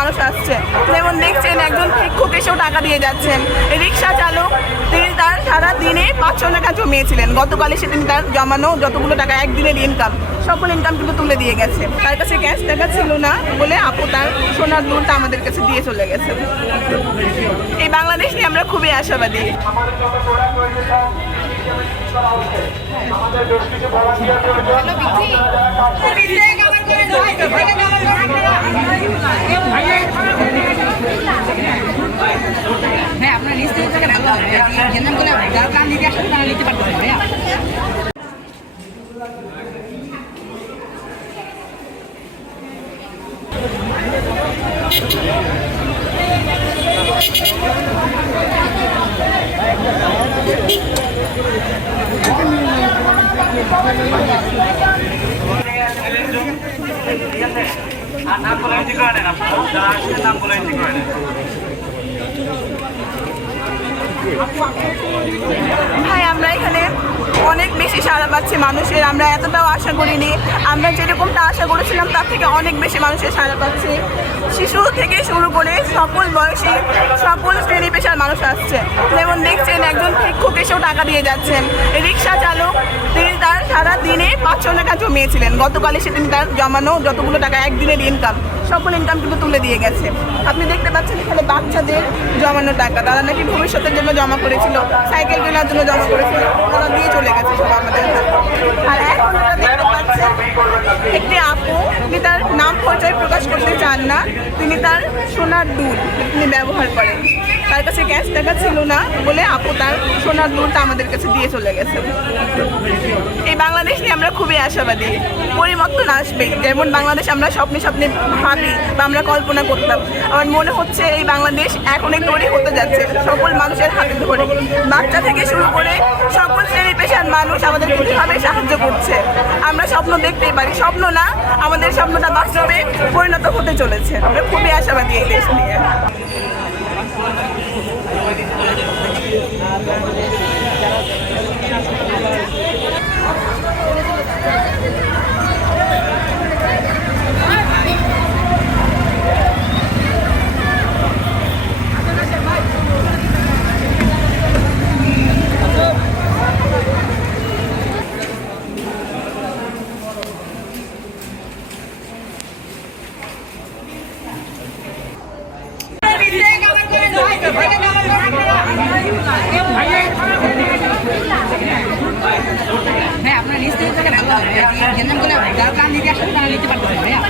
মানুষ আসছে। যেমন দেখছেন একজন শিক্ষক এসেও টাকা দিয়ে যাচ্ছেন, রিক্সা চালক তিনি তার সারা দিনে 500 টাকা জমিয়েছিলেন। গতকালে সে তিনি তার জমানো যতগুলো টাকা একদিনের ইনকাম সকল ইনকাম কিন্তু তুলে দিয়ে গেছে। তার কাছে ক্যাশ টাকা ছিল না বলে আপু তার সোনার দুলটা আমাদের কাছে দিয়ে চলে গেছে। এই বাংলাদেশ নিয়ে আমরা খুবই আশাবাদী। হ্যাঁ, আপনার নিশ্চয়ই ভালো হবে। যারা প্ল্যান দিতে আসলে তারা নিতে পারতেছে ভাইয়া। নাম বলে এন্ট্রি করে নেন, আপনারা যারা আসছেন নাম বলে এন্ট্রি করে নেন। ভাই আমরা এখানে অনেক বেশি সাড়া পাচ্ছি মানুষের, আমরা এতটাও আশা করিনি। আমরা যেরকমটা আশা করেছিলাম তার থেকে অনেক বেশি মানুষের সাড়া পাচ্ছি। শিশু থেকে শুরু করে সকল বয়সী সকল শ্রেণী পেশার মানুষ আসছে। যেমন দেখছেন একজন শিক্ষক এসেও টাকা দিয়ে যাচ্ছেন, রিক্সা চালক তিনি তার সারা দিনে 500 টাকা জমিয়েছিলেন। গতকালে সে তিনি তার জমানো যতগুলো টাকা একদিনের ইনকাম সকল ইনকাম কিন্তু তুলে দিয়ে গেছে। আপনি দেখতে পাচ্ছেন এখানে বাচ্চাদের জমানো টাকা, তারা নাকি ভবিষ্যতের জন্য জমা করেছিল, সাইকেল কেনার জন্য জমা করেছিল, ওরা দিয়ে চলে গেছে সব আমাদের হাতে। আর এখন আমরা দেখতে পাচ্ছেন একটি আপু, তিনি তার নাম পরিচয় প্রকাশ করতে চান না, তিনি তার সোনার দুল তিনি ব্যবহার করেন। তার কাছে ক্যাশ টাকা ছিল না বলে আপু তার সোনার দুলটা আমাদের কাছে দিয়ে চলে গেছে। এই বাংলাদেশ নিয়ে আমরা খুবই আশাবাদী। পরিবর্তন আসবে, যেমন বাংলাদেশ আমরা স্বপ্নে স্বপ্নে ভাবি বা আমরা কল্পনা করতাম, আমার মনে হচ্ছে এই বাংলাদেশ এখনই তৈরি হতে যাচ্ছে সকল মানুষের হাতে ধরে। বাচ্চা থেকে শুরু করে সকল শ্রেণী পেশার মানুষ আমাদের কীভাবে সাহায্য করছে। আমরা স্বপ্ন দেখতেই পারি, স্বপ্ন না, আমাদের স্বপ্নটা বাস্তবে পরিণত হতে চলেছে। আমরা খুবই আশাবাদী এই দেশ নিয়ে। হ্যাঁ, আপনার নিশ্চয়ই ভালো হবে। যারা প্ল্যান দিতে আসলে তারা নিতে পারতেছে ভাইয়া।